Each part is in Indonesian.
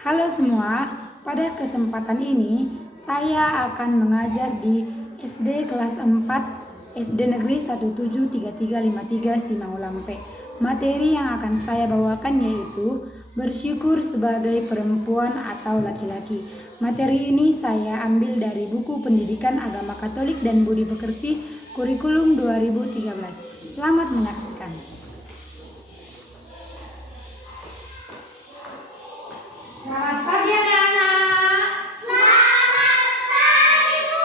Halo semua, pada kesempatan ini saya akan mengajar di SD kelas 4 SD Negeri 173353 Simaulampe. Materi yang akan saya bawakan yaitu bersyukur sebagai perempuan atau laki-laki. Materi ini saya ambil dari buku Pendidikan Agama Katolik dan Budi Pekerti Kurikulum 2013. Selamat menyaksikan. Selamat pagi anak-anak. Selamat pagi, Bu.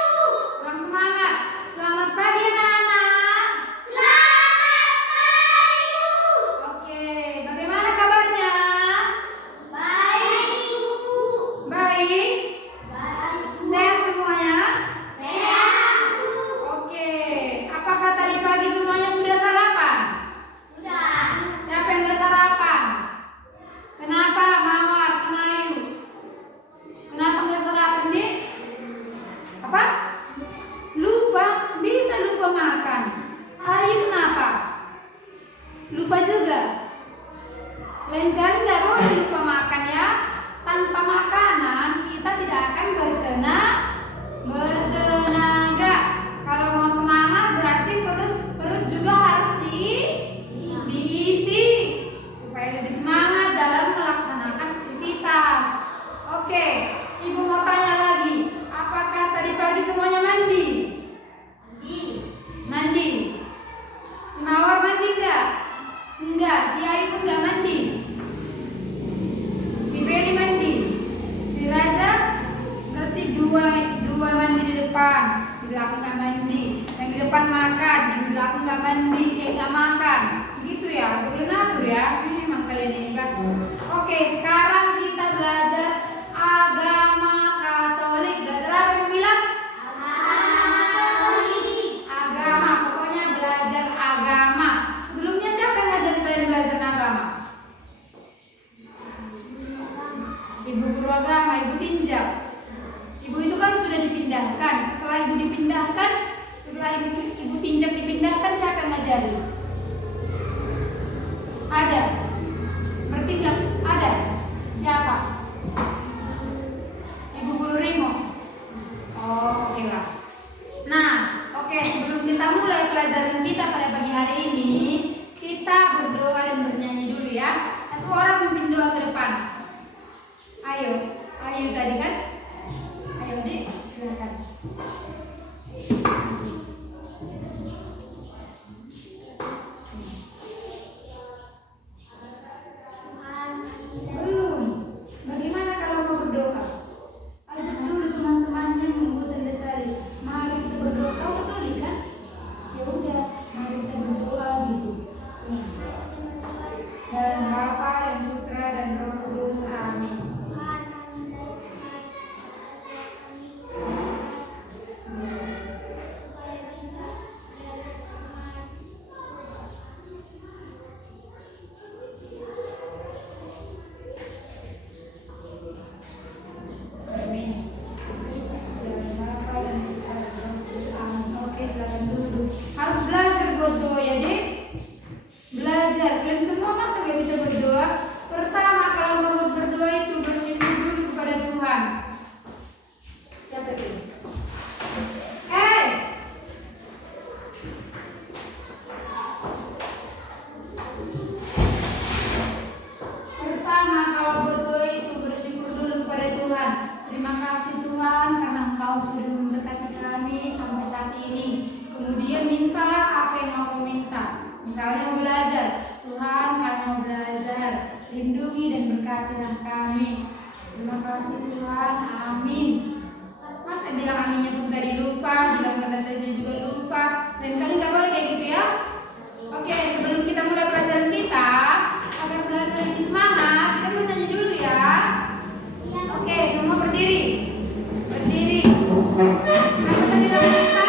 Kurang semangat. Selamat pagi anak-anak. Selamat pagi, Bu. Oke, bagaimana kabarnya? Baik, Bu. Baik. Baik. Sehat semuanya? Sehat, Bu. Oke, apakah tadi pagi semuanya sudah sarapan? Sudah. Siapa yang nggak sarapan? Kenapa Mawar sama Ayu? Kenapa nggak sarapan, Dik? Apa? Lupa? Bisa lupa makan. Ayu kenapa? Lupa juga? Lain kali nggak boleh lupa makan ya. Tanpa makanan kita tidak akan bertenaga. Kalau mau semangat berarti perut juga harus diisi supaya lebih semangat dalam melaksanakan aktivitas. Oke, Ibu mau tanya lagi, apakah tadi pagi semuanya mandi? Mandi. Si Mawar mandi enggak? Enggak, si Ayu pun enggak mandi. Si Beli mandi. Si Raza berarti dua mandi di depan, di belakang enggak mandi. Yang di depan makan, yang di belakang enggak mandi, enggak makan. Gitu ya, boleh ngatur ya. Memang kalian ini enggak. Oke, sekarang kita belajar agama Katolik. Belajar apa Ibu bilang? Agama Katolik. Agama, pokoknya belajar agama. Sebelumnya siapa yang ngajarin kalian belajar agama? Ibu guru agama, Ibu Tinjau. Ibu itu kan sudah dipindahkan. Setelah Ibu dipindahkan, setelah Ibu Tinjau dipindahkan, siapa yang ngajarin? Ada? Berarti enggak ada? Siapa? Ibu guru Rimo. Oh, oke lah. Nah, oke, sebelum kita mulai pelajaran kita pada pagi hari ini, kita berdoa dan bernyanyi dulu ya. Satu orang memimpin doa ke depan. Ayo tadi kan? Ayo Dek, silakan. Belum. Bagaimana kalau mau berdoa? Ajak dulu teman-temannya mengikut dan desali. Mari kita berdoa. Kau Katolik kan? Ya udah, mari kita berdoa gitu. Dan Bapa dan Putra dan Roh Kudus. Amin. Amin. Dan Bapa dan Putra dan Roh Kudus. Amin. Oke, silakan duduk. Harus belajar berdoa ya, Dek. Belajar. Kalian semua masa gak bisa berdoa? Pertama, kalau mau berdoa itu bersyukur dulu kepada Tuhan. Siapa itu? Pertama, kalau berdoa itu bersyukur dulu kepada Tuhan. Terima kasih Tuhan karena Engkau sudah memberkati kami sampai saat ini. Kemudian mintalah apa yang mau minta. Misalnya mau belajar, Tuhan kami mau belajar, lindungi dan berkatilah kami. Terima kasih Tuhan, amin. Masa bilang aminnya pun tadi lupa, bilang kata saya juga lupa. Dan kali nggak boleh kayak gitu ya. Oke, sebelum kita mulai pelajaran kita, agar belajar lebih semangat, kita mau nyanyi dulu ya. Oke, semua berdiri. Berdiri. Apa tadi lagu kita?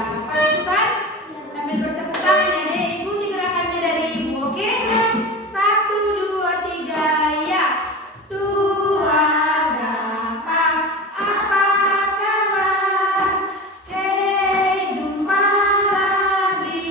Apa itu kan? Sambil bertepuk tangan ya, Dek. Ikuti gerakannya dari Ibu, oke? 1, 2, 3, ya. Tuagapa, apa kabar? Jumpa lagi.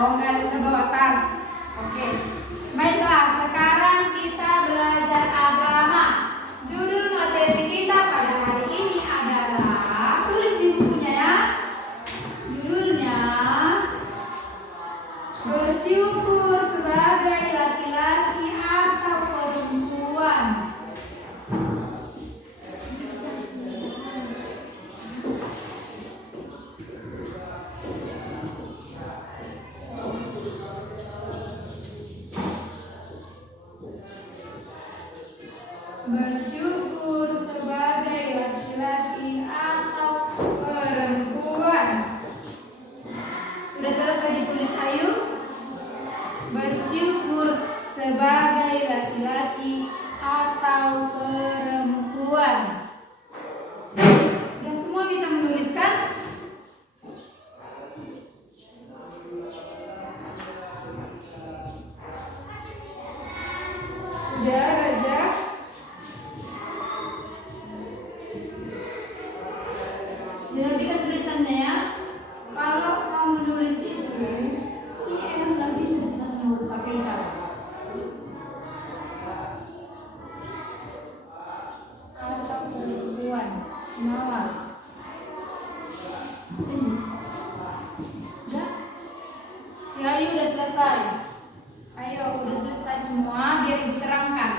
Oh, nggak bawa tas. Oke. Baiklah, sekarang kita belajar agama. Judul materi kita pada hari ini adalah, tulis di bukunya ya. Judulnya bersyukur sebagai laki-laki atau perempuan. Bersyukur sebagai laki-laki atau perempuan. Sudah selesai ditulis, ayo? Bersyukur sebagai laki-laki atau perempuan. Sudah semua bisa menuliskan? Sudah, Raja? Dirapikan tulisannya ya. Kalau kamu nulis itu, ini enak nggak bisa kita semua pakai hitam. Atau perempuan, mawar. Udah? Si Ayu udah selesai. Ayo, udah selesai semua, biar ibu terangkan.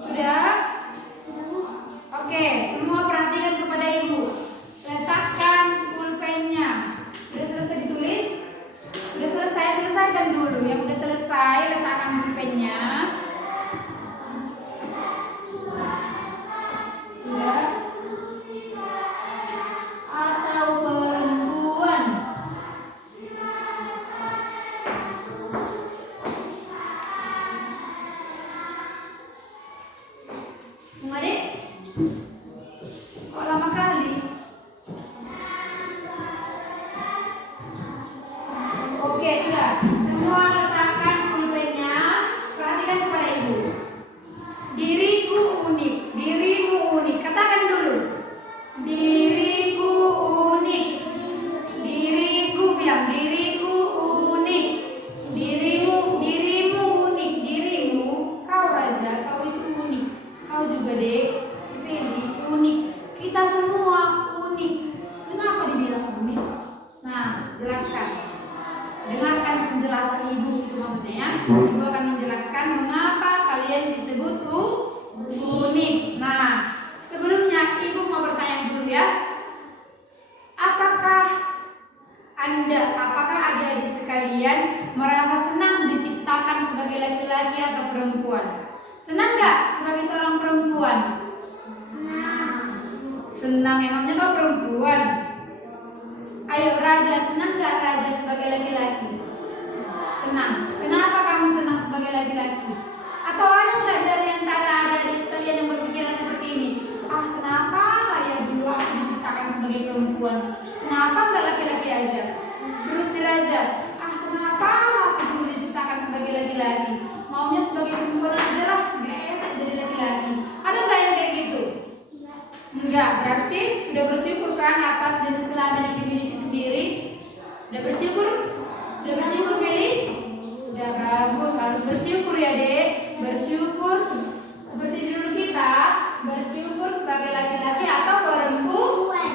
Sudah? Oke, semua perhatikan kepada ibu. Letakkan pulpennya. Sudah selesai ditulis? Sudah selesai, selesaikan dulu. Yang udah selesai, letakkan pulpennya. Sudah? Atau perempuan? Adik, kok lama kali? Oke, sudah. Semua letakkan pulpennya. Perhatikan kepada ibu. Diriku unik, dirimu unik. Katakan dulu. Diriku unik. Diriku, bilang diriku unik. Dirimu unik. Dirimu, kau Raja, kau itu unik. Kau juga, Dek, si Feli, unik. Kita semua unik. Kenapa dibilang unik? Nah, jelaskan. Dengarkan penjelasan ibu, itu maksudnya ya. Ibu akan menjelaskan mengapa kalian disebut unik. Nah, sebelumnya ibu mau bertanya dulu ya. Apakah adik-adik sekalian merasa senang diciptakan sebagai laki-laki atau perempuan? Senang nggak sebagai seorang perempuan? Senang, emangnya kau perempuan? Ayo Raja, senang nggak Raja sebagai laki-laki? Senang. Kenapa kamu senang sebagai laki-laki? Atau ada nggak dari antara adik-adik sekalian yang berpikiran seperti ini? Ah, kenapa saya dulu aku diciptakan sebagai perempuan? Kenapa nggak laki-laki aja? Terus si Raja, ah kenapa aku dulu diciptakan sebagai laki-laki? Maunya sebagai perempuan aja lah, nggak enak jadi laki-laki. Ada nggak yang kayak gitu? Enggak, berarti sudah bersyukur kan atas jenis kelamin yang dimiliki sendiri? Sudah bersyukur? Sudah bersyukur, Feli? Sudah bagus, harus bersyukur ya, Dek. Bersyukur seperti judul kita, bersyukur sebagai laki-laki atau perempuan.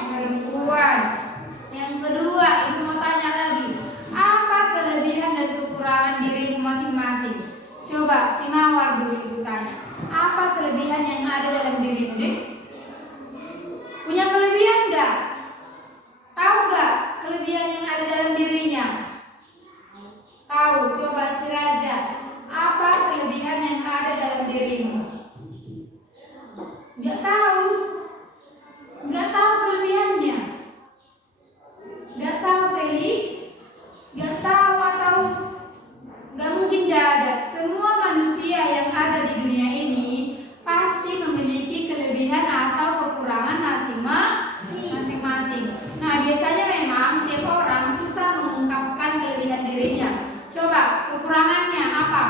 Yang kedua, ibu mau tanya lagi, apa kelebihan dan kekurangan dirimu masing-masing? Coba si Mawar dulu ibu tanya, apa kelebihan yang ada dalam dirimu, Dek? Punya kelebihan nggak? kekurangannya apa?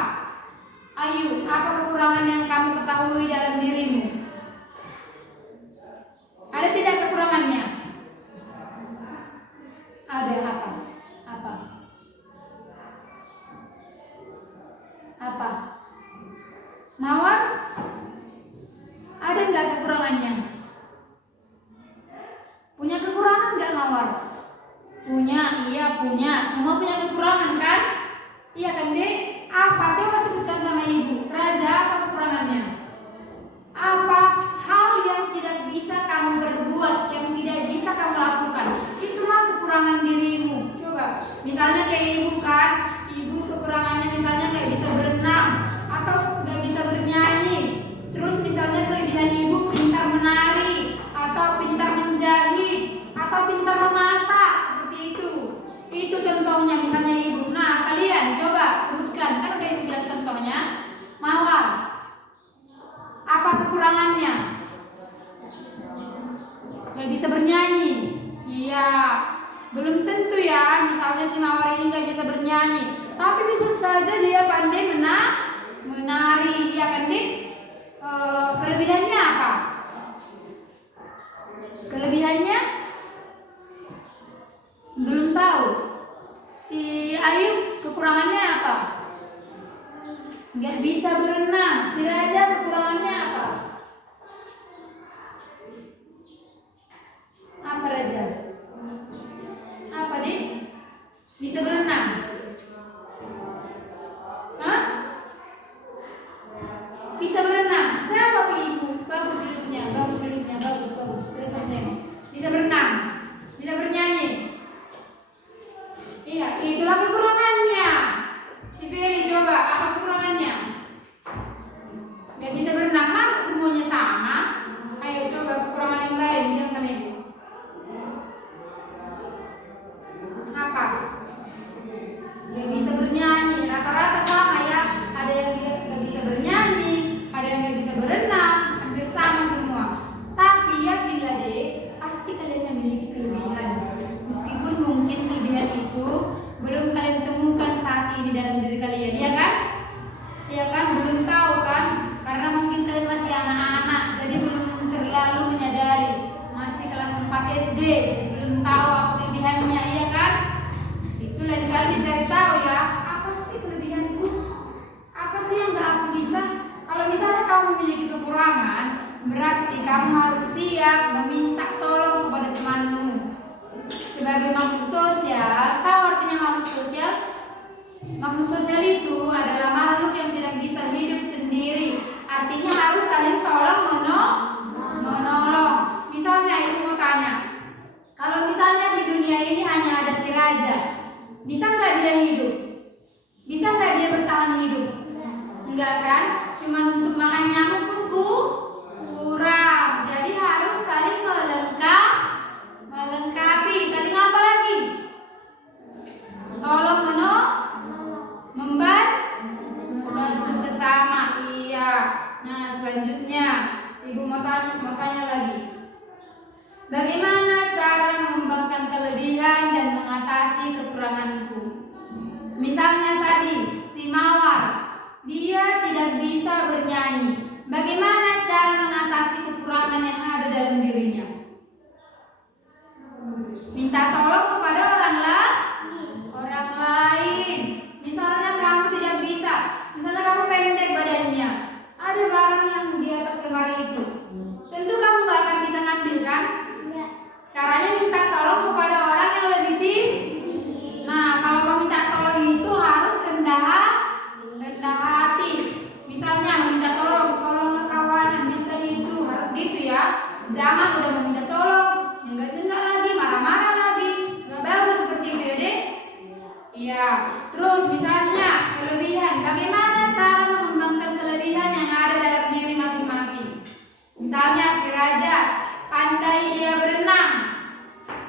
Ayu, apa kekurangan yang kamu ketahui dalam dirimu? Ada tidak kekurangannya? Ada apa? Apa? Apa? Mawar? Ada nggak kekurangannya? Punya kekurangan nggak Mawar? Punya, iya punya. Semua punya kekurangan kan? Iya kan Dek? Apa? Coba sebutkan sama Ibu. Raja, apa kekurangannya? Apa hal yang tidak bisa kamu berbuat, yang tidak bisa kamu lakukan? Itulah kekurangan dirimu. Coba, misalnya kayak Ibu kan, Ibu kekurangannya misalnya nggak bisa berenang atau nggak bisa bernyanyi. Terus misalnya kelebihan Ibu pintar menari atau pintar menjahit atau pintar memasak seperti itu. Itu contohnya misalnya Ibu. Nah kalian coba sebutkan, kan udah Ibu bilang contohnya. Mawar, apa kekurangannya? Gak bisa bernyanyi. Iya, belum tentu ya. Misalnya si Mawar ini gak bisa bernyanyi, tapi bisa saja dia pandai menari. Iya kan Dik? Kelebihannya apa? Kelebihannya belum tahu. Si Ayu kekurangannya apa? Nggak bisa berenang. Si Raja kekurangannya apa? Apa Raja? Apa Dik? Bisa berenang? Hah? Bisa berenang? Jawab ke Ibu. Bagus duduknya, bagus. Terus aja. Bisa berenang? Bisa bernyanyi? Iya, itulah kekurangannya. Si Feli coba, apa kekurangannya? Gak bisa berenang, masa semuanya sama? Ayo coba kekurangan yang lain, bilang sama Ibu. Apa? Gak bisa bernyanyi, rata-rata sama ya. Ada yang gak bisa bernyanyi, ada yang gak bisa berenang, hampir sama semua. Tapi yakinlah Dek, pasti kalian memiliki kelebihan. Meskipun mungkin kelebihan itu belum kalian temukan saat ini dalam diri kalian, ya kan? Ya kan, belum tahu kan? Karena mungkin kalian masih anak-anak, jadi belum terlalu menyadari. Masih kelas 4 SD, jadi belum tahu apa kelebihannya, iya kan? Itu lain kali dicari tahu ya. Apa sih kelebihanku? Apa sih yang gak aku bisa? Kalau misalnya kamu memiliki kekurangan, berarti kamu harus siap meminta tolong kepada temanmu. Sebagai makhluk sosial, tahu artinya makhluk sosial? Makhluk sosial itu adalah makhluk yang tidak bisa hidup sendiri. Artinya harus saling tolong menolong. Misalnya Ibu mau tanya, kalau misalnya di dunia ini hanya ada si Raja, bisa nggak dia hidup? Bisa nggak dia bertahan hidup? Enggak kan? Cuman untuk makan nyamuk pun kurang. Jadi harus saling melengkapi. Saling apa lagi? Tolong membantu sesama. Iya. Nah selanjutnya Ibu mau tanya lagi. Bagaimana cara mengembangkan kelebihan dan mengatasi kekuranganku? Misalnya tadi si Mawar, dia tidak bisa bernyanyi. Bagaimana cara mengatasi kekurangan yang ada dalam dirinya? Minta tolong kepada orang lain. Misalnya kamu tidak bisa, misalnya kamu pendek badannya, ada barang yang di atas lemari itu, tentu kamu gak akan bisa ngambil kan? Caranya minta tolong kepada orang yang lebih tinggi. Nah kalau kamu minta tolong itu harus rendah hati. Misalnya minta tolonglah kawan ambilkan itu, harus gitu ya. Jangan udah meminta tolong enggak lagi, marah-marah lagi, nggak bagus seperti itu ya Dek. Iya. Terus misalnya kelebihan, bagaimana cara mengembangkan kelebihan yang ada dalam diri masing-masing? Misalnya si Raja pandai dia berenang.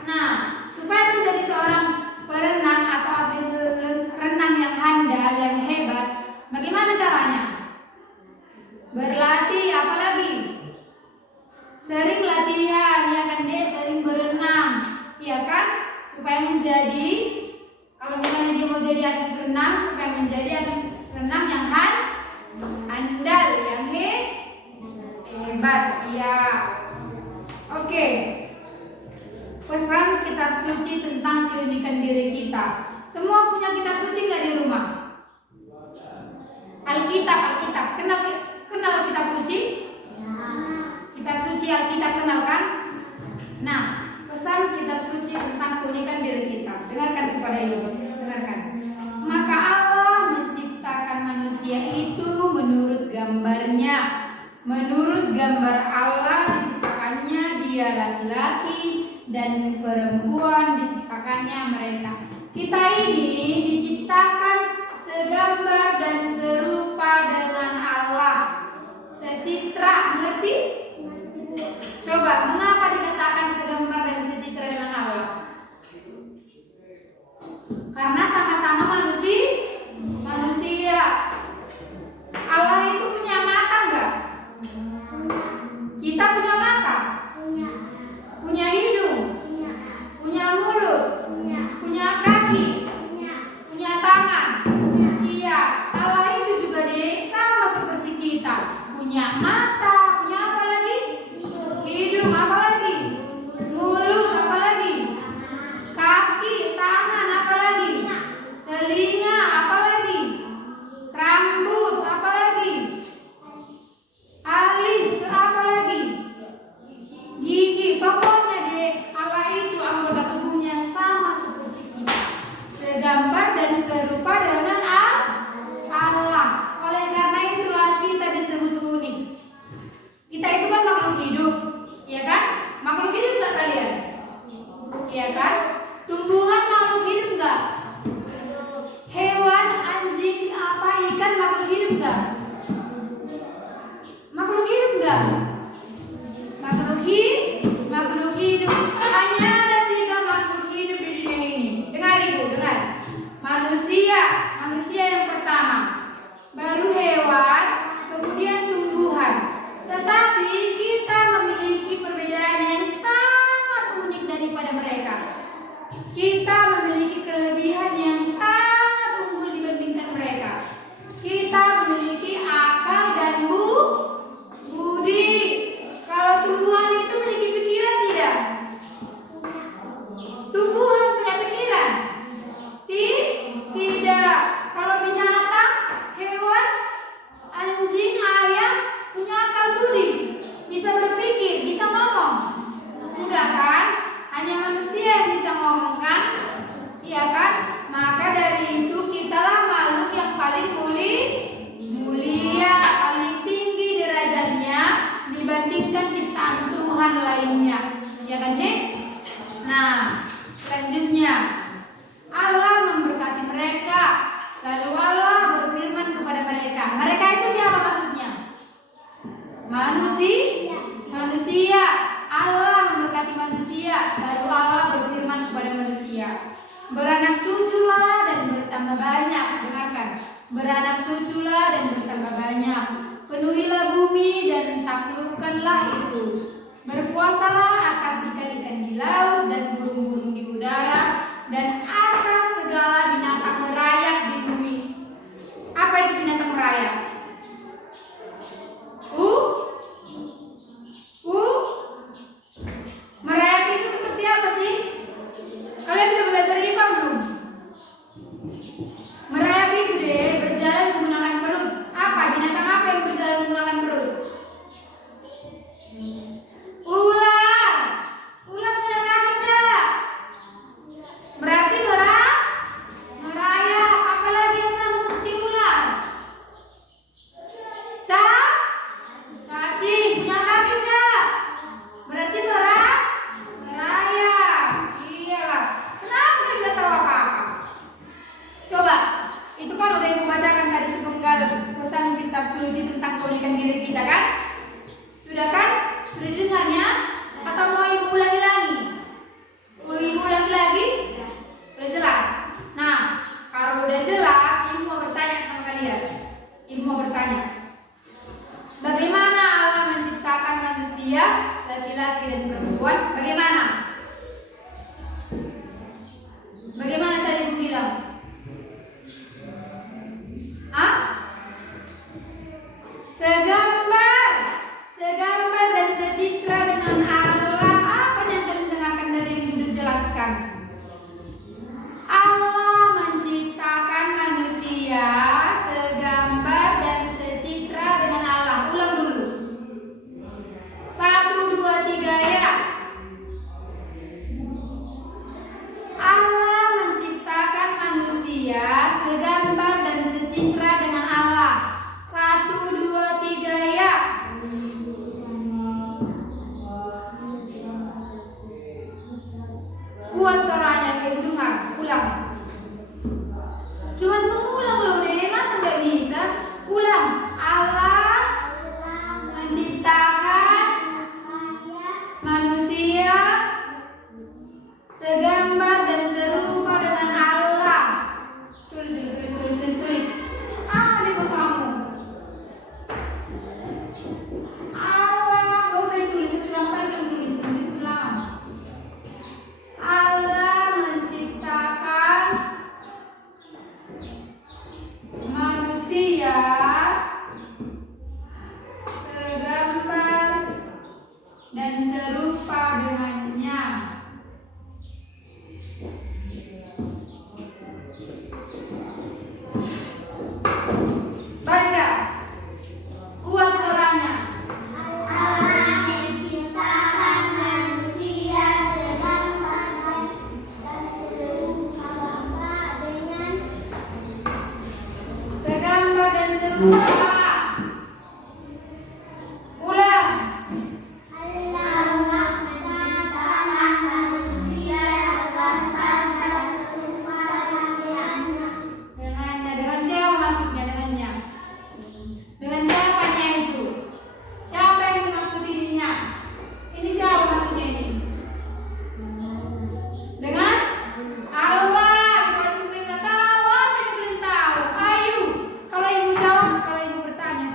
Nah, supaya menjadi seorang perenang atau atlet renang yang handal, yang hebat, bagaimana caranya? Berlatih, apalagi? Sering latihan, ya kan Dek? Sering berenang, ya kan? Supaya menjadi Kalau misalnya dia mau jadi atlet renang, supaya menjadi atlet renang yang handal, yang hebat. Ya. Oke. Pesan kitab suci tentang keunikan diri kita. Semua punya kitab suci nggak di rumah? Alkitab. Kenal kitab suci? Kitab suci Alkitab kenal kan? Nah, pesan kitab suci tentang keunikan diri kita. Dengarkan kepada ibu. Dengarkan. Maka Allah menciptakan manusia itu menurut gambarnya. Menurut gambar Allah diciptakannya dia laki-laki dan perempuan diciptakannya mereka. Kita ini diciptakan segambar dan serupa dengan Allah. Secitra, mengerti? Coba, mengapa dikatakan segambar dan secitra dengan Allah? Karena sama-sama manusia. Allah itu punya mata enggak? Kita punya mata? Punya hidung? Punya mulut? Punya kaki? Punya tangan? Iya, Allah itu juga sama seperti kita. Punya mata, punya apa lagi? Hidung, apa lagi? Mulut, apa lagi? Kaki, tangan, apa lagi? Telinga, apa lagi? Rambut, apa lagi? Alis, apa lagi? Gigi, pokoknya deh Allah itu anggota tubuhnya sama seperti kita, segambar dan serupa dengan Allah. Oleh karena itulah kita disebut unik. Kita itu kan makhluk hidup, ya kan? Makhluk hidup nggak kalian? Iya kan? Tumbuhan makhluk hidup nggak? Hewan, anjing, apa, ikan makhluk hidup nggak? Makhluk hidup nggak? Makhluk hidup. Hanya ada 3 makhluk hidup di dunia ini. Dengar ibu, dengar. Manusia yang pertama. Baru hewan, kemudian tumbuhan. Tetapi kita memiliki perbedaan yang sangat unik daripada mereka. Kita memiliki kelebihan yang sangat unggul dibandingkan mereka. Kita memiliki akal dan budi. Kalau tumbuhan itu memiliki pikiran tidak? Tumbuhan punya pikiran? Tidak. Kalau binatang, hewan, anjing, ayam punya akal budi, bisa berpikir, bisa ngomong? Enggak kan? Hanya manusia yang bisa ngomong kan? Iya kan? Maka dari itu kitalah makhluk yang paling mulia, paling tinggi derajatnya dibandingkan ciptaan Tuhan lainnya. Ya kan, Cik? Nah, selanjutnya Allah memberkati mereka. Lalu Allah berfirman kepada mereka. Mereka itu siapa maksudnya? Manusia. Allah memberkati manusia. Lalu Allah berfirman kepada manusia, beranak cuculah dan bertambah banyak. Dengarkan. Beranak cuculah dan bertambah banyak. Penuhilah bumi dan taklukkanlah itu. Berkuasalah atas ikan-ikan di laut dan burung-burung di udara dan atas segala binatang merayap di bumi. Apa itu binatang merayap? Merayap itu seperti apa sih? Kalian udah belajar IPA belum? Merayap itu deh berjalan menggunakan perut. Apa? Binatang apa yang berjalan menggunakan perut? Ular. Ular punya kaki enggak? Berarti merayap. Apa lagi yang sama seperti ular? Cacing punya kaki enggak? Berarti merayap. Iyalah. Kenapa kalian nggak tahu apa-apa? Coba, itu kan udah ibu bacakan tadi sepenggal pesan kitab suci tentang keunikan diri kita kan? Sudah kan? Sudah didengarnya? Atau mau ibu ulangi lagi? Mau ibu ulangi lagi? Udah jelas? Nah, kalau udah jelas, ibu mau bertanya sama kalian. Ibu mau bertanya, bagaimana Allah menciptakan manusia, laki-laki dan perempuan? Bagaimana? Bagaimana tadi ibu bilang? berdoa. Ulang. Allah menciptakan manusia sebanyak Dengan siapa maksudnya dengannya? Dengan siapanya itu? Siapa yang dimaksud dirinya? Ini siapa maksudnya ini? Dengan Allah. Kalau ibu nggak tahu, apa yang kalian tahu? Ayo. Kalau ibu jawab, kalau ibu bertanya,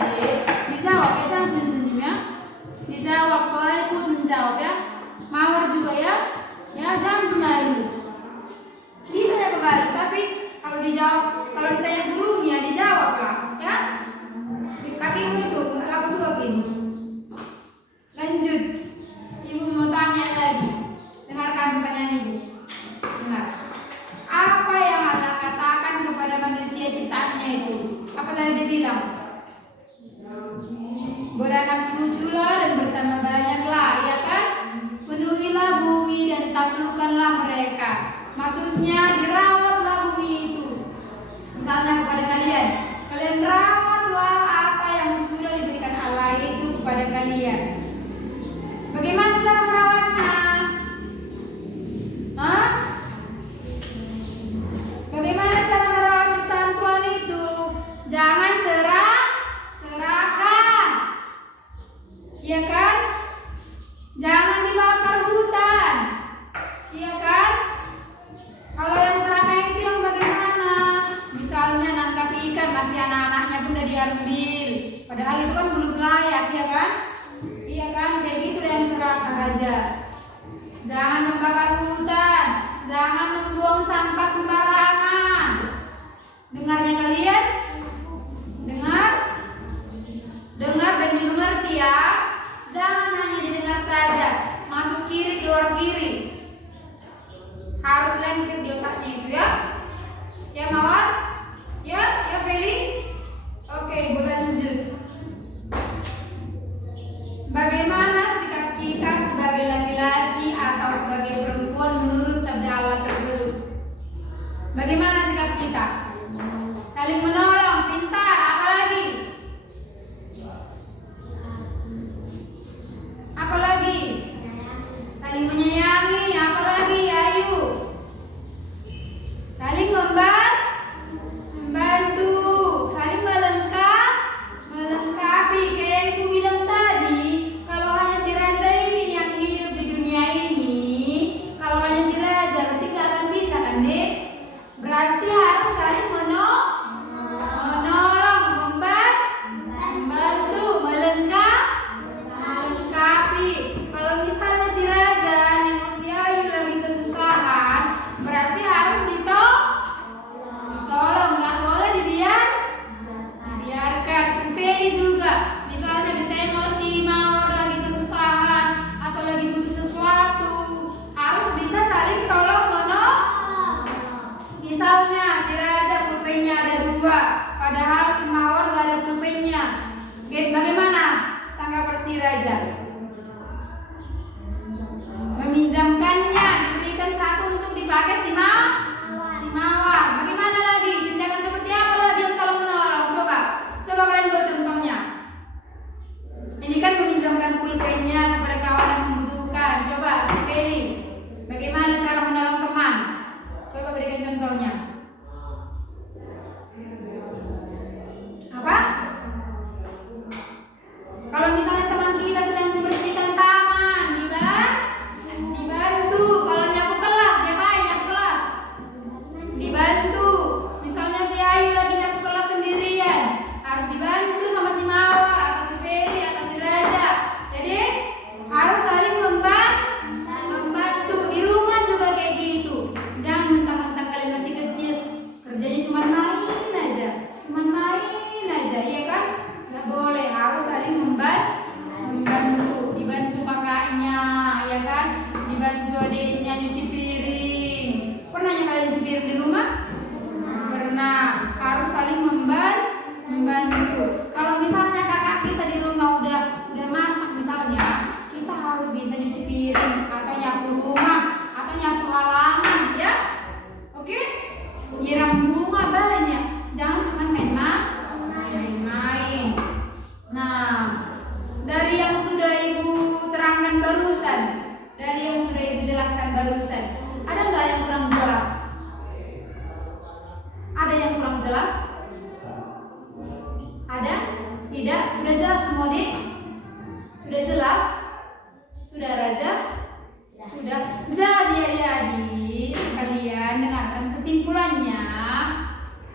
dijawab ya, jangan senyum-senyum ya. Dijawab, soalnya ikut menjawab ya. Mawar juga ya. Ya, jangan pemalu. Bisa ya pemalu, tapi kalau dijawab, kalau ditanya gurunya, dijawab lah, ya. Kakimu itu, apa tuh begini? Lanjut. Ibu mau tanya lagi. Dengarkan pertanyaan ibu. Dengar. Apa yang Allah katakan kepada manusia ciptaannya itu? Apa tadi dibilang? Beranak cuculah dan bertambah banyaklah, ya kan? Penuhilah bumi dan taklukkanlah mereka. Maksudnya dirawatlah bumi itu. Misalnya kepada kalian, kalian rawatlah apa yang sudah diberikan Allah itu kepada kalian. Bagaimana cara merawatnya? Hah? Bagaimana cara merawat ciptaan Tuhan itu? Jangan serakah. Iya kan? Jangan dibakar hutan. Iya kan? Kalau yang serakah itu yang bagaimana? Misalnya nangkap ikan, masih anak-anaknya pun udah diambil. Padahal itu kan belum layak, ya kan? Iya kan? Kayak gitu yang serakah aja. Jangan membakar hutan, jangan membuang sampah sembarangan. Dengarnya kalian? Dengar? Dengar dan dimengerti ya. Jangan hanya didengar saja, masuk kiri keluar kiri. Harus lengket di otaknya itu ya. Ya Mawar? Ya Feli? Oke, ibu lanjut. Bagaimana sikap kita sebagai laki-laki atau sebagai perempuan menurut sabda Allah tersebut? Bagaimana sikap kita? Saling menolong, pintar, apa lagi? Apa lagi? Saling menyayangi, apa lagi? Ayo. Saling membantu, saling melengkapi. Kayak yang ibu bilang tadi, kalau hanya si Raza ini yang hidup di dunia ini, kalau hanya si Raza berarti gak akan bisa kan, Dek? Berarti harus saling menolong, membantu, melengkapi. Kalau misalnya si Raza nengok si Ayu lagi kesusahan, berarti harus ditolong, nggak boleh dibiarkan. Si Feli juga, misalnya ditengok si Mawar lagi kesusahan atau lagi butuh sesuatu, harus bisa saling tolong menolong. Misalnya si Raja pulpennya ada 2, padahal si Mawar nggak ada pulpennya. Bagaimana tanggapan si Raja? Meminjamkannya, diberikan 1 untuk dipakai si Mawar. Bagaimana lagi? Tindakan seperti apa lagi yang tolong menolong? Coba kalian buat contohnya. Ini kan meminjamkan pulpennya kepada kawan yang membutuhkan. Coba si Feli, bagaimana cara menolong teman? Coba berikan contohnya. Apa? Kalau misalnya teman kita sedang Tidak? Sudah jelas semua, Dik? Sudah jelas? Sudah, Raza? Sudah. Jadi adik-adik kalian dengarkan kesimpulannya.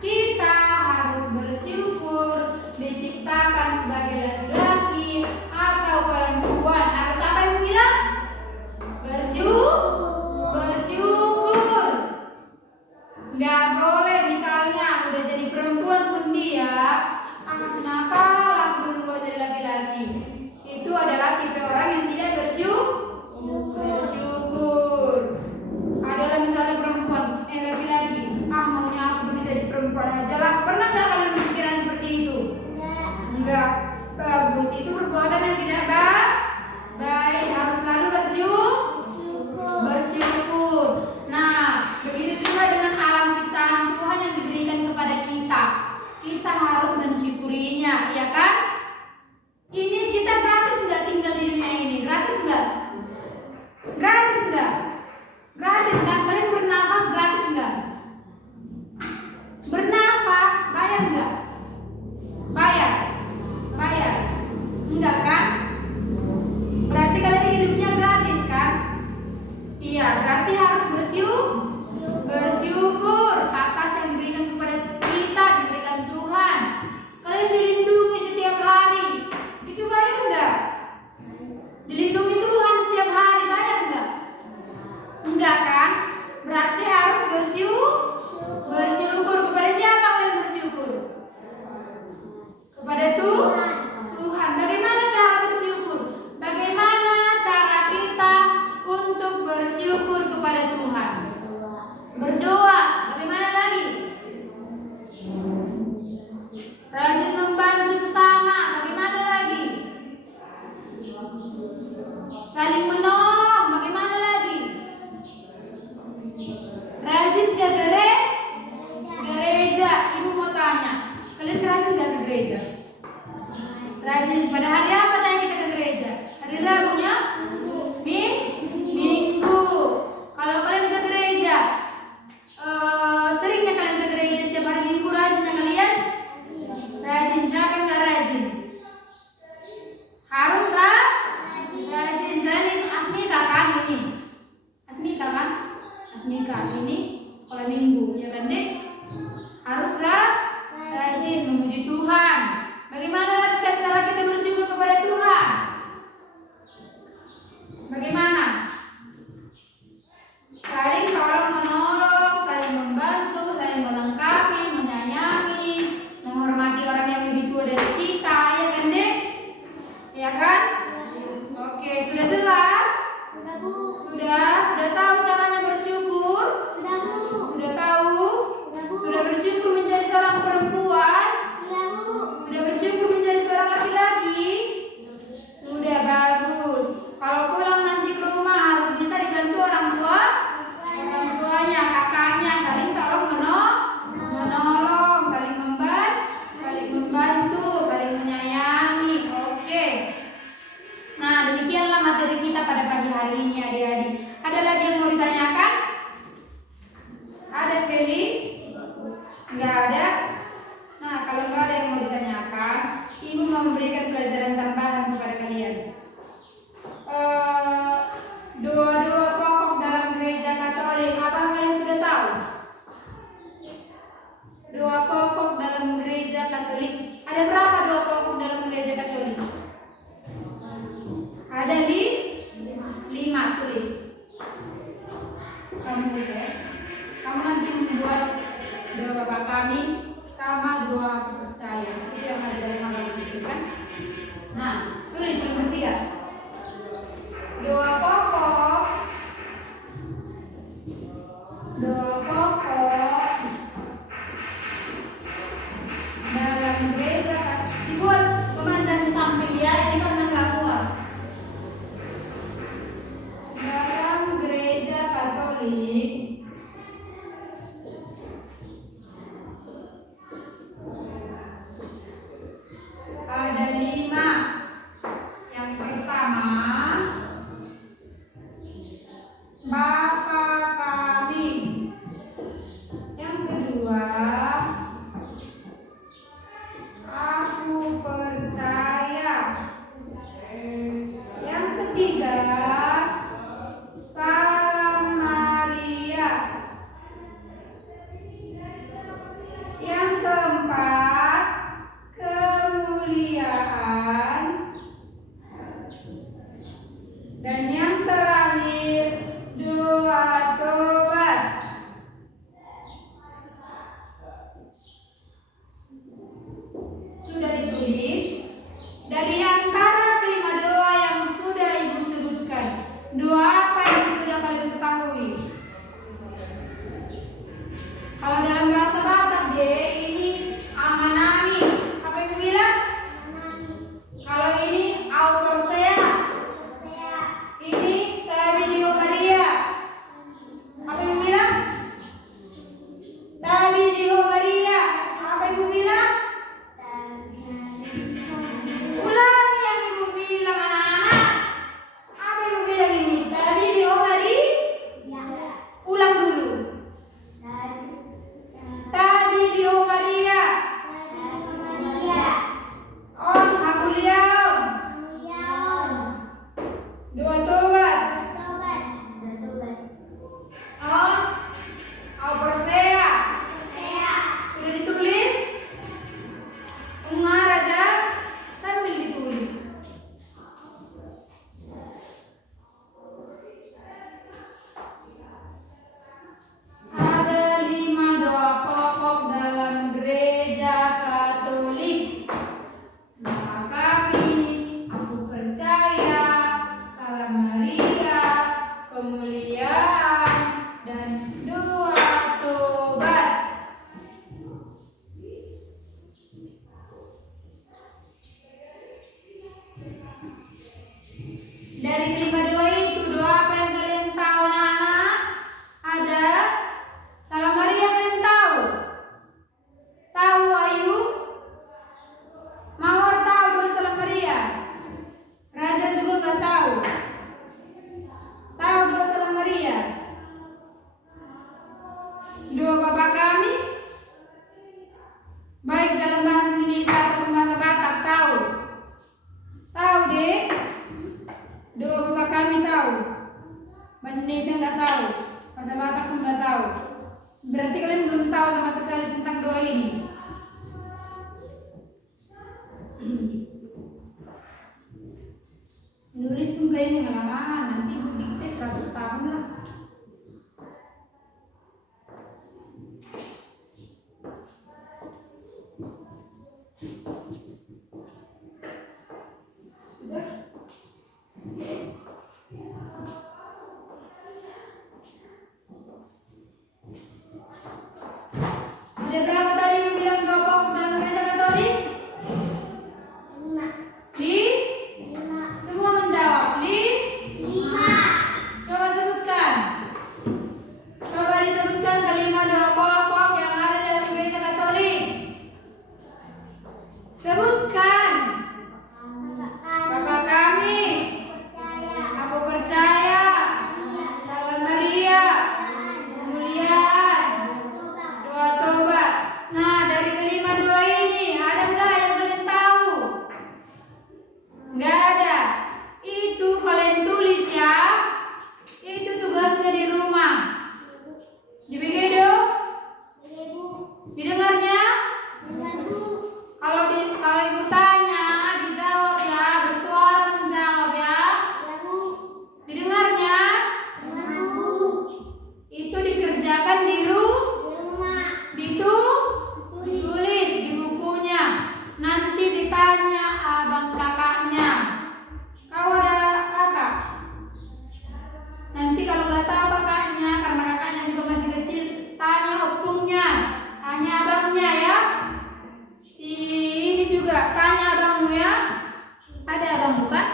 Kita harus bersyukur diciptakan sebagai laki-laki atau perempuan. Harus apa Ibu bilang? Bersyukur. Nggak boleh misalnya udah jadi perempuan pun dia, kenapa aku dulu gak jadi laki-laki? Itu adalah tipe orang yang tidak bersyukur. Adalah misalnya perempuan, laki-laki, maunya aku dulu jadi perempuan aja lah. Pernah nggak kalian berpikiran seperti itu? Enggak. Bagus. Itu perbuatan yang tidak baik. Harus selalu bersyukur. Nah, begitu juga dengan alam ciptaan Tuhan yang diberikan kepada kita. Kita harus mensyukurinya, ya kan? Ini kita gratis nggak tinggal di dunia ini? Gratis nggak? Gratis nggak? Gratis kan? Kalian bernafas gratis nggak? Bernafas bayar nggak? Bayar? Enggak kan? Berarti kalian hidupnya gratis kan? Iya, berarti harus bersyukur atas yang diberikan kepada kita, diberikan Tuhan. Kalian dilindungi setiap hari. Itu bayar enggak? Dilindungi Tuhan setiap hari, bayar enggak? Enggak kan? Berarti harus bersyukur. Kepada siapa kalian bersyukur? Kepada Tuhan. Bagaimana cara bersyukur? Bagaimana cara kita untuk bersyukur kepada Tuhan? Berdoa. Bagaimana lagi? Rajin membantu sesama. Bagaimana lagi? Saling menolong. Bagaimana lagi? Rajin ke gereja. Ibu mau tanya, kalian rajin gak ke gereja? Rajin. Pada hari apa tanya kita ke gereja? Hari Rabunya? Minggu. Kalau kalian ke gereja, seringnya kalian ke gereja setiap hari Minggu, rajinnya kalian? Rajin. Siapa yang gak rajin? Harus rajin. Dan Asmika kan ini? Asmika kan? Asmika ini sekolah Minggu, ya kan Dek? Harus rajin memuji Tuhan. Bagaimana lagi cara kita bersyukur kepada Tuhan? Bagaimana? Saling tolong menolong, saling membantu, saling melengkapi, menyayangi, menghormati orang yang lebih tua dari kita, ya kan Dek? Ya kan? Oke, sudah jelas? Sudah tahu caranya bersyukur? Sudah tahu? Sudah bersyukur menjadi seorang perempuan? Sudah bersyukur menjadi seorang laki-laki? tulis dari antara kelima doa yang sudah ibu sebutkan. Doa apa yang sudah kalian ketahui? Kalau dalam bahasa Batak ini amanami. Apa yang ibu bilang? Kalau ini au persea. Ini tabi di Maria. Apa yang ibu bilang? Tabi di Maria. Apa yang ibu bilang? Ulangi yang ibu bilang anak-anak. Apa yang ibu bilang ini? Tabi di Maria. Ulang dulu. Tabi di Maria. On hamuliaum. Doa tobat. On au persea. Sudah ditulis? Ungar aja sambil ditulis. Ada 5 doa pokok dalam gereja Katolik. Nama kami, aku percaya, salam Maria, kemuliaan, dan doa tobat. Dari kelima doa itu, doa apa yang kalian tahu anak-anak? Ada salam Maria, kalian tahu? Tahu Ayu? Mawar tahu doa salam Maria? Razan juga nggak tahu? Tahu doa salam Maria? Doa Bapa Kami? Baik dalam bahasa Indonesia ataupun bahasa Batak, tahu? Tahu dek? Doa Bapa Kami tahu? Bahasa Indonesia nggak tahu? Bahasa Batak pun nggak tahu? Berarti kalian belum tahu sama sekali tentang doa ini. Nulis pun kayaknya nggak lama, nanti dikte 100 tahun lah. Sudah? Ada berapa tadi yang bilang doa pokok dalam gereja Katolik? 5. Semua menjawab. 5. Coba sebutkan. Coba disebutkan kelima doa pokok yang ada dalam gereja Katolik. Sebutkan. Bapa Kami, aku percaya, salam Maria, kemuliaan, doa tobat. Nah, dari kelima doa ini ada nggak yang kalian tahu? Nggak ada. Itu kalian tulis ya. Itu tugasnya di rumah. Dibegitu? Didengarnya? Kalau ibu tanya, dijawab ya, bersuara menjawab ya. Didengarnya? Itu dikerjakan di ditulis di bukunya. Nanti ditanya abang kakaknya. Kau ada kakak? Nanti kalau nggak tahu kakaknya, karena kakaknya juga masih kecil, tanya opungnya, tanya abangnya ya. Si ini juga tanya abangmu ya. Ada abang bukan?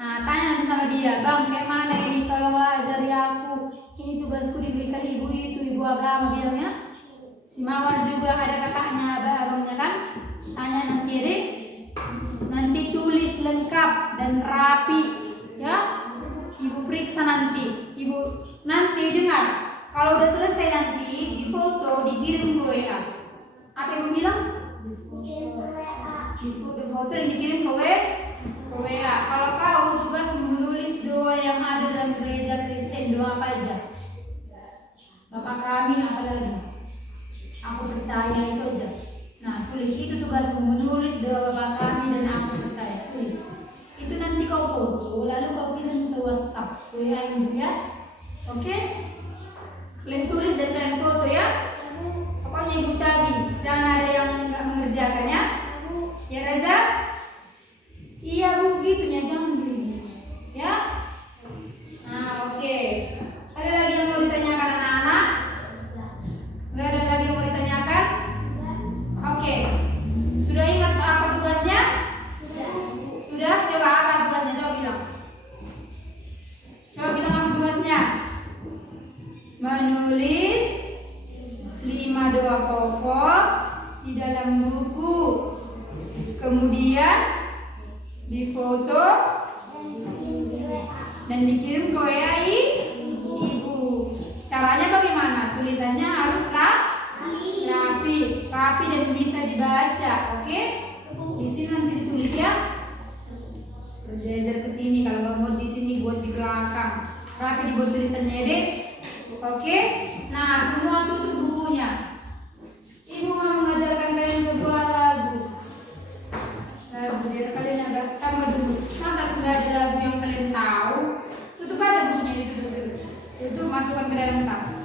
Nah, tanya nanti sama dia, bang kayak mana ini, tolonglah ajari aku. Ini tugasku diberikan ibu itu, ibu agama bilangnya. Si Mawar juga ada kakaknya, abangnya kan? Tanya nanti ya dek. Nanti tulis lengkap dan rapi ya. Ibu periksa nanti. Ibu nanti dengar. Kalau udah selesai nanti difoto, dikirim ke WA. Apa ibu bilang? Difoto dan dikirim ke WA. Kalau kau tugas menulis doa yang ada dalam gereja Kristen, doa apa aja? Bapa Kami apa lagi? Aku percaya itu aja. Nah, tulis itu tugas menulis doa Bapa Kami dan aku percaya. Tulis. Itu nanti kau foto, lalu kau kirim ke WhatsApp WA ibu ya. Oke? Kalian tulis dan kalian foto ya. Pokoknya ibu tadi jangan ada yang nggak mengerjakan ya. Ya Reza? Kemudian difoto dan dikirim ke WA ibu. Caranya bagaimana? Tulisannya harus rapi dan bisa dibaca. Oke? Di sini nanti ditulis ya. Berjajar ke sini. Kalau nggak buat di sini, buat di belakang. Rapi dibuat tulisannya, deh. Oke? Nah, semua tutup bukunya. Ibu mau mengajarkan kalian sebuah lagu biar kalian agak tambah dulu. Masa nggak ada lagu yang kalian tahu? Tutup aja bukunya, ditutup. Itu masukkan ke dalam tas.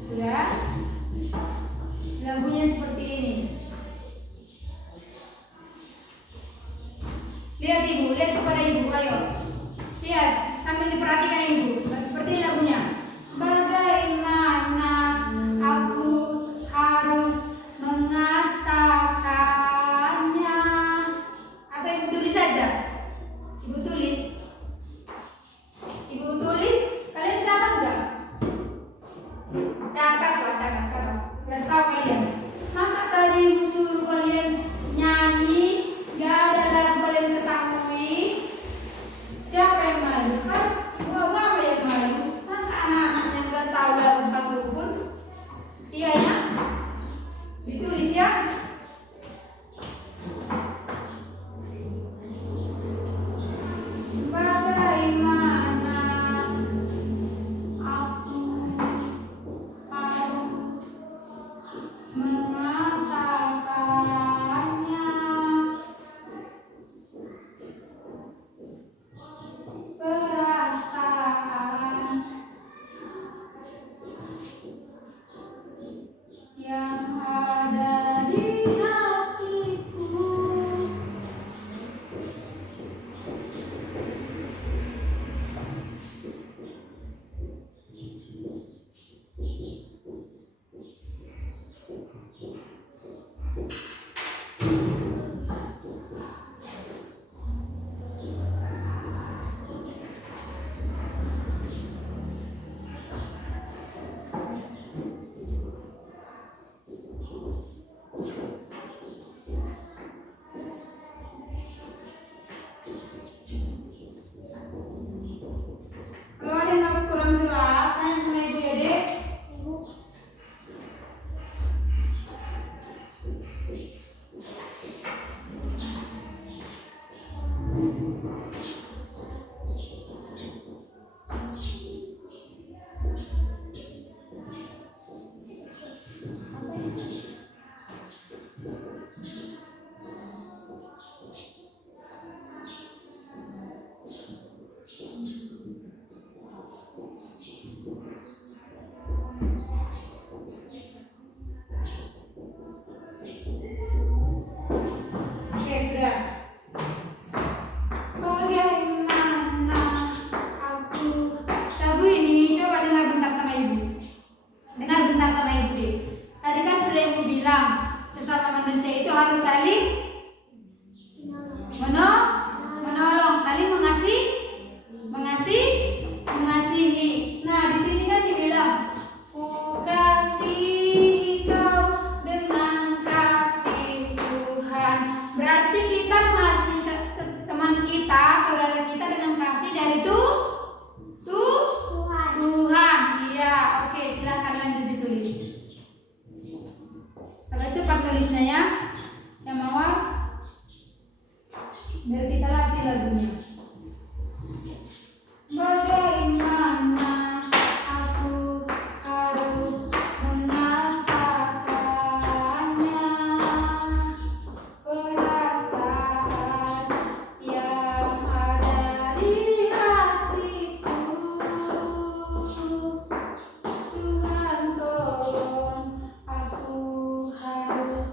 Sudah? Lagunya seperti ini. Lihat ibu, lihat kepada ibu, ayo. Lihat, sambil diperhatikan ibu. Seperti lagunya. Bagaimana aku harus mengatakannya? Atau ibu tulis saja? Ibu tulis. Ibu tulis, kalian catat nggak? Catat. Udah tahu kalian. Masa tadi ibu suruh kalian nyanyi, nggak ada lagu kalian ketahui? Siapa yang malu? Kan ibu apa yang malu? Masa anak-anaknya nggak tahu lagu satu pun? Iya ya? Ditulis ya. Bagaimana aku harus mengatakannya? Perasaan yang ada di hatiku. Kalau ada yang kurang jelas, tanya sama ibu ya, Dek. Oke, sudah. Bagaimana aku lagu ini coba dengar bentar sama ibu. Dengar bentar sama ibu deh. Tadi kan sudah ibu bilang sesama manusia itu harus saling menolong, saling mengasihi. Nah, di sini kan dibilang ku kasihi kau dengan kasih Tuhan. Berarti kita mengasihi teman kita, saudara kita dengan kasih dari Tuhan. Iya, oke, silahkan lanjut ditulis. Agak cepat tulisnya ya. Yang mau? Biar kita latih lagunya. Bagaimana aku harus mengatakannya? Perasaan yang ada di hatiku. Tuhan tolong, aku harus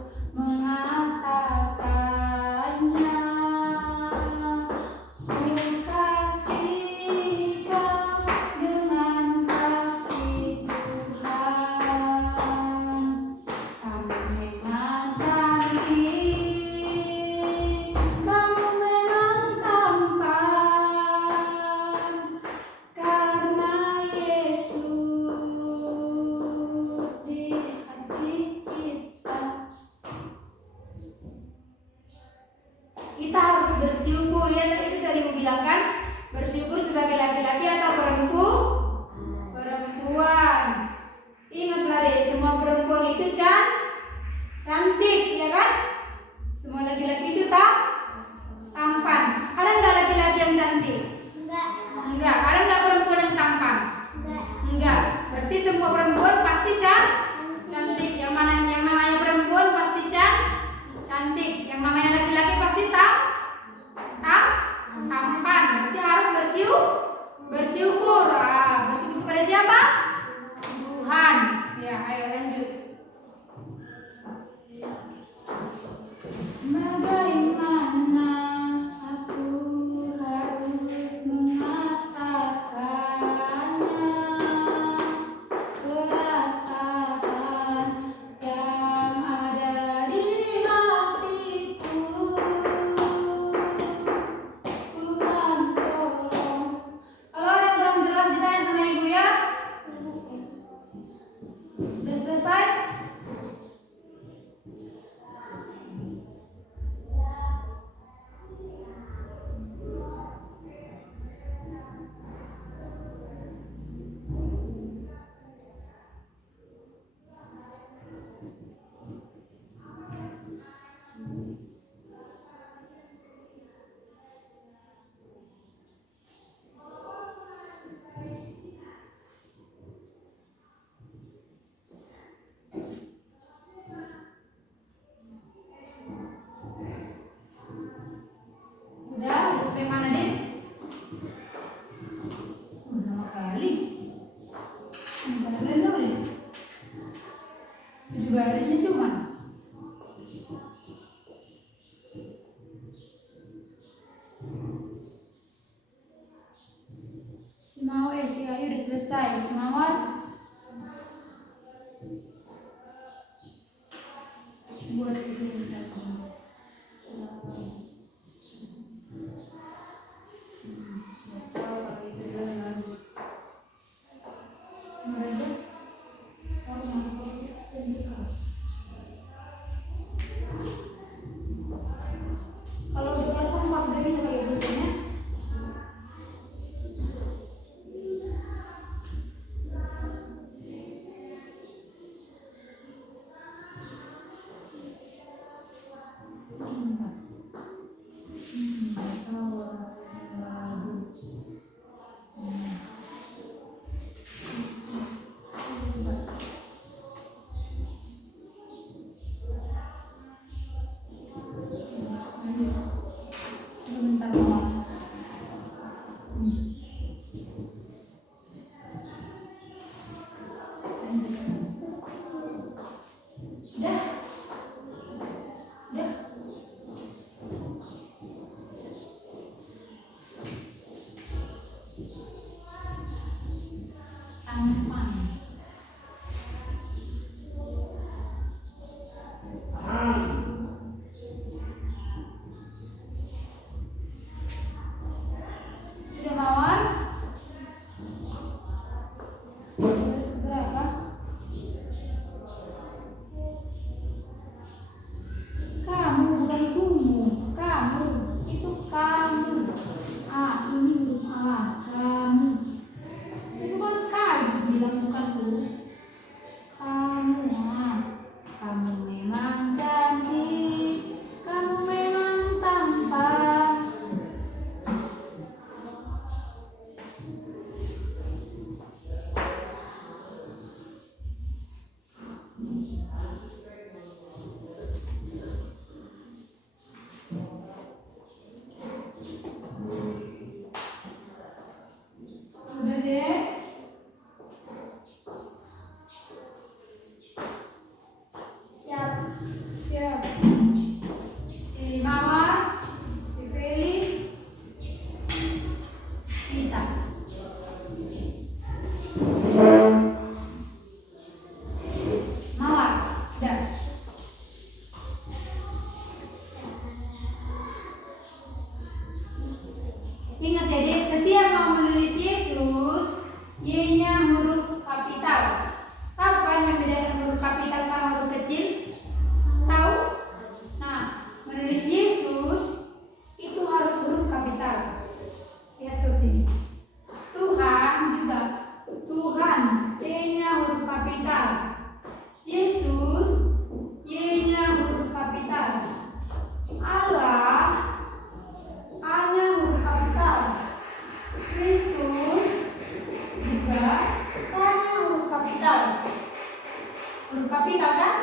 kapital kan?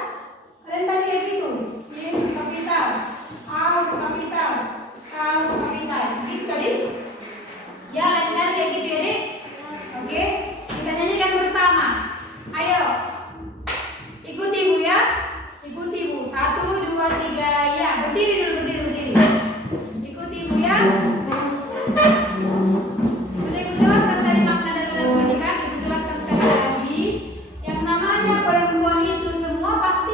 Kalian tadi kayak gitu. In kapital, out kapital, out kapital. Gitu tadi? Ya, lain-lain kayak gitu ya, Dik. Oke, kita nyanyikan bersama. Ayo, ikuti Bu ya. Ikuti Bu. 1, 2, 3, ya. Berdiri dulu, berdiri. Ikuti Bu ya. Sudah Ibu jelaskan tadi makna dari lagu ini kan? Ibu jelaskan sekali lagi. Yang namanya perempuan itu semua pasti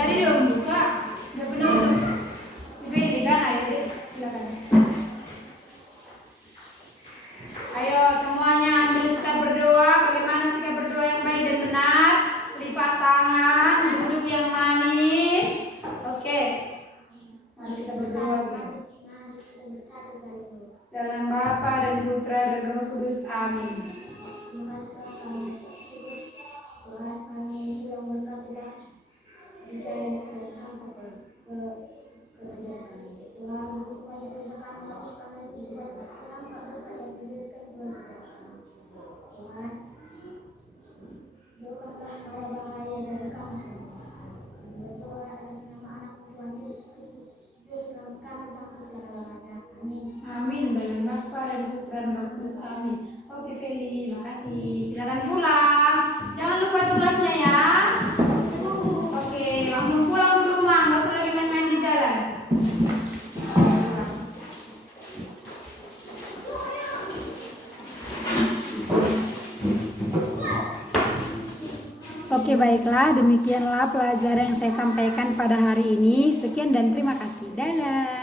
tadi udah buka, udah penutup. Feli kan, ayo deh, silakan. Ayo semuanya ambil sikap berdoa. Bagaimana sikap berdoa yang baik dan benar? Lipat tangan, duduk yang manis. Oke. Mari kita berdoa. Dalam Bapa dan Putra dan Roh Kudus. Amin. Tuhan kami sudah berkata dicari sampai ke kerjaan kami. Tuhan supaya kesehatan harus kami supaya terlambat berkaya diberikan Tuhan. Jauhkanlah para bahaya dari kami semua. Berdoa atas nama anak Tuhan Yesus Kristus. Juru selamat kami sampai selama-lamanya. Amin. Amin. Dalam Bapa dan Putra dan Roh Kudus. Amin. Oke Feli, makasih. Silakan pulang. Jangan lupa tugasnya ya. Oke, langsung pulang ke rumah. Nggak usah lagi main-main di jalan. Oke, baiklah. Demikianlah pelajaran yang saya sampaikan pada hari ini. Sekian dan terima kasih. Dadah.